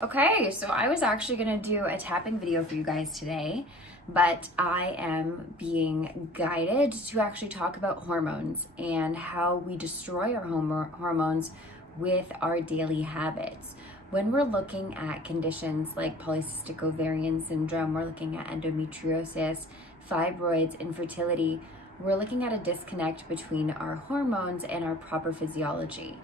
Okay, so I was actually going to do a tapping video for you guys today, but I am being guided to actually talk about hormones and how we destroy our hormones with our daily habits. When we're looking at conditions like polycystic ovarian syndrome, we're looking at endometriosis, fibroids, infertility, we're looking at a disconnect between our hormones and our proper physiology.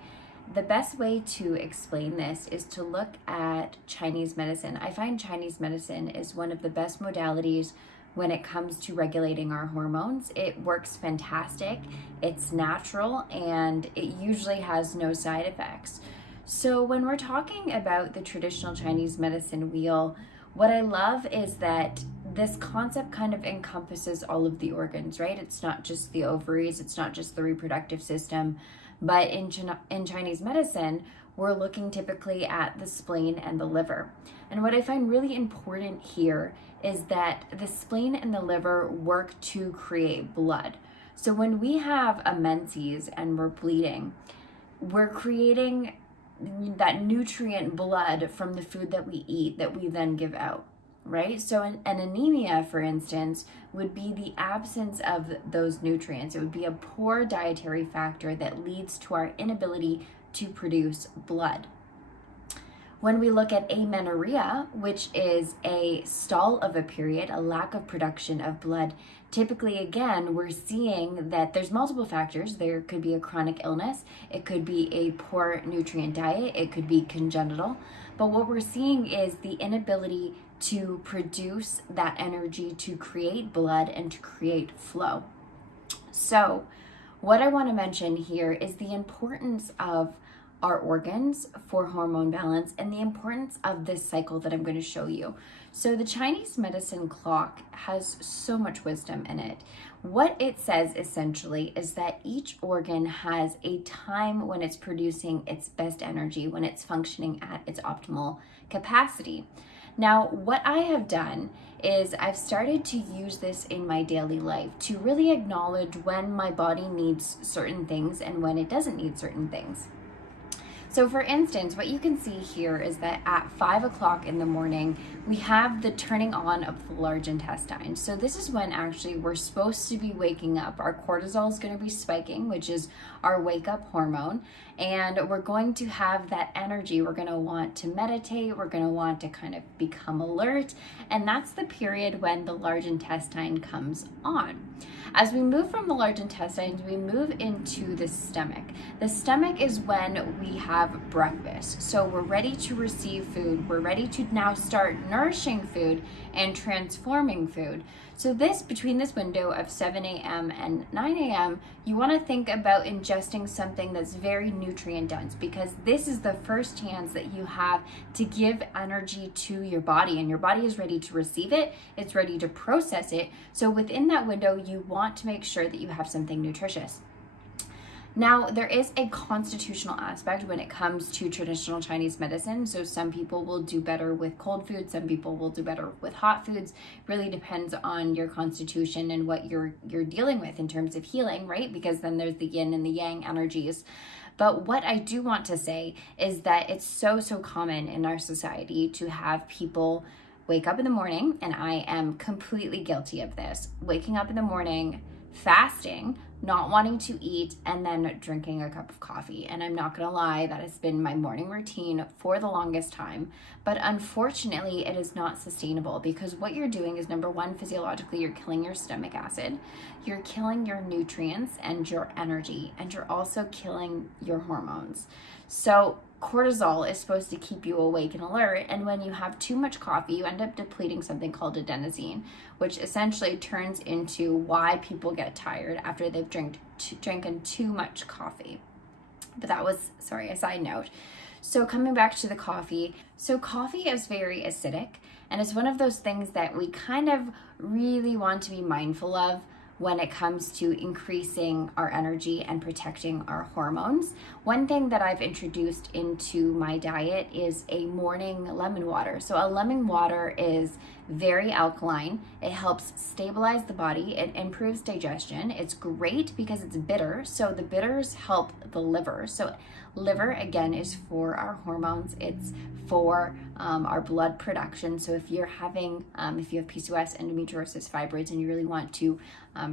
The best way to explain this is to look at Chinese medicine. I find Chinese medicine is one of the best modalities when it comes to regulating our hormones. It works fantastic, it's natural, and it usually has no side effects. So, when we're talking about the traditional Chinese medicine wheel, what I love is that this concept kind of encompasses all of the organs, right? It's not just the ovaries, it's not just the reproductive system, but in Chinese medicine, we're looking typically at the spleen and the liver. And what I find really important here is that the spleen and the liver work to create blood. So when we have a menses and we're bleeding, we're creating that nutrient blood from the food that we eat that we then give out, right? So an anemia, for instance, would be the absence of those nutrients. It would be a poor dietary factor that leads to our inability to produce blood. When we look at amenorrhea, which is a stall of a period, a lack of production of blood, typically, again, we're seeing that there's multiple factors. There could be a chronic illness, it could be a poor nutrient diet, it could be congenital. But what we're seeing is the inability to produce that energy to create blood and to create flow. So, what I want to mention here is the importance of our organs for hormone balance and the importance of this cycle that I'm going to show you. So the Chinese medicine clock has so much wisdom in it. What it says essentially is that each organ has a time when it's producing its best energy, when it's functioning at its optimal capacity. Now, what I have done is I've started to use this in my daily life to really acknowledge when my body needs certain things and when it doesn't need certain things. So for instance, what you can see here is that at 5 o'clock in the morning, we have the turning on of the large intestine. So this is when actually we're supposed to be waking up. Our cortisol is going to be spiking, which is our wake up hormone. And we're going to have that energy. We're going to want to meditate. We're going to want to kind of become alert. And that's the period when the large intestine comes on. As we move from the large intestines, we move into the stomach. The stomach is when we have breakfast. So we're ready to receive food. We're ready to now start nourishing food and transforming food. So between this window of 7 a.m. and 9 a.m., you want to think about ingesting something that's very nutrient dense, because this is the first chance that you have to give energy to your body, and your body is ready to receive it. It's ready to process it. So within that window, you want to make sure that you have something nutritious. Now, there is a constitutional aspect when it comes to traditional Chinese medicine. So some people will do better with cold foods, some people will do better with hot foods. Really depends on your constitution and what you're dealing with in terms of healing, right? Because then there's the yin and the yang energies. But what I do want to say is that it's so common in our society to have people wake up in the morning, and I am completely guilty of this, waking up in the morning, fasting, not wanting to eat, and then drinking a cup of coffee. And I'm not gonna lie, that has been my morning routine for the longest time. But unfortunately, it is not sustainable, because what you're doing is, number one, physiologically, you're killing your stomach acid, you're killing your nutrients and your energy, and you're also killing your hormones. So cortisol is supposed to keep you awake and alert, and when you have too much coffee, you end up depleting something called adenosine, which essentially turns into why people get tired after they've drinking too much coffee. But that was, a side note. So coming back to the coffee, so coffee is very acidic, and it's one of those things that we kind of really want to be mindful of when it comes to increasing our energy and protecting our hormones. One thing that I've introduced into my diet is a morning lemon water. So a lemon water is very alkaline. It helps stabilize the body. It improves digestion. It's great because it's bitter. So the bitters help the liver. So Liver, again, is for our hormones. It's for our blood production. So if you're having, if you have PCOS, endometriosis, fibroids, and you really want to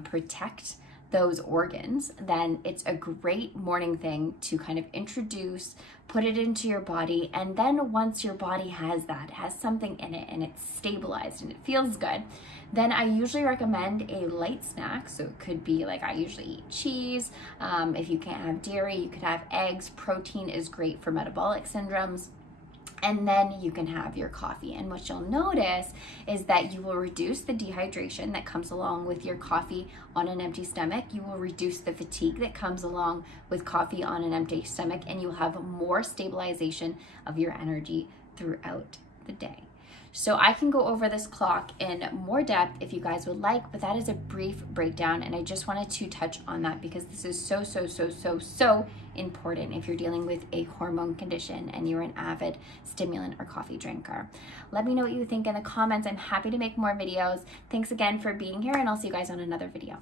protect those organs, then it's a great morning thing to kind of introduce, put it into your body, and then once your body has something in it and it's stabilized and it feels good, then I usually recommend a light snack. So it could be like, I usually eat cheese. If you can't have dairy, you could have eggs. Protein is great for metabolic syndromes. And then you can have your coffee. And what you'll notice is that you will reduce the dehydration that comes along with your coffee on an empty stomach. You will reduce the fatigue that comes along with coffee on an empty stomach, and you'll have more stabilization of your energy throughout the day. So I can go over this clock in more depth if you guys would like, but that is a brief breakdown, and I just wanted to touch on that because this is so important if you're dealing with a hormone condition and you're an avid stimulant or coffee drinker. Let me know what you think in the comments. I'm happy to make more videos. Thanks again for being here, and I'll see you guys on another video.